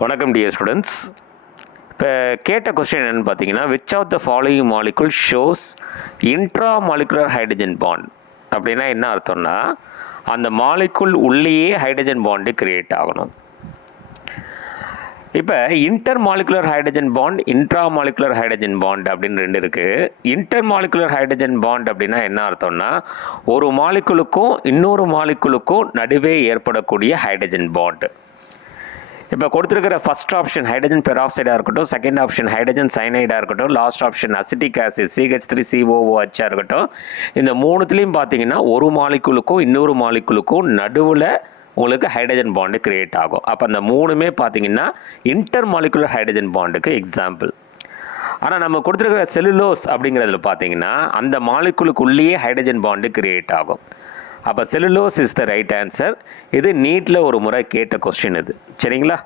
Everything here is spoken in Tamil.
வணக்கம் டியர் ஸ்டூடெண்ட்ஸ். இப்போ கேட்ட கொஸ்டின் என்னென்னு பார்த்தீங்கன்னா, which of the following molecule shows intramolecular hydrogen bond அப்படின்னா என்ன அர்த்தம்னா, அந்த மாலிகுல் உள்ளேயே ஹைட்ரஜன் பாண்டு கிரியேட் ஆகணும். இப்போ inter molecular hydrogen bond, intra molecular hydrogen bond அப்படின்னு ரெண்டு இருக்குது. இன்டர் மாலிகுலர் ஹைட்ரஜன் பாண்ட் அப்படின்னா என்ன அர்த்தம்னா, ஒரு மாலிகுலுக்கும் இன்னொரு மாலிகுலுக்கும் நடுவே ஏற்படக்கூடிய ஹைட்ரஜன் பாண்டு. இப்போ கொடுத்துருக்கிற ஃபர்ஸ்ட் ஆப்ஷன் ஹைட்ரஜன் பெராக்சைடாக இருக்கட்டும், செகண்ட் ஆப்ஷன் ஹைட்ரஜன் சைனைடாக இருக்கட்டும், லாஸ்ட் ஆப்ஷன் அசிட்டிக் ஆசிட் CH3COOHஆக இருக்கட்டும், இந்த மூணுத்துலேயும் பார்த்தீங்கன்னா ஒரு மாலிகுலுக்கும் இன்னொரு மாலிகுலுக்கும் நடுவில் உங்களுக்கு ஹைட்ரஜன் பாண்டு கிரியேட் ஆகும். அப்போ அந்த மூணுமே பார்த்தீங்கன்னா இன்டர் மாலிகுலர் ஹைட்ரஜன் பாண்டுக்கு எக்ஸாம்பிள். ஆனால் நம்ம கொடுத்துருக்கிற செல்லுலோஸ் அப்படிங்கிறதுல பார்த்தீங்கன்னா அந்த மாலிகுலுக்குள்ளேயே ஹைட்ரஜன் பாண்டு கிரியேட் ஆகும். அப்போ cellulose is the right answer. இது நீட்டில் ஒரு முறை கேட்ட கொஸ்டின் இது. சரிங்களா?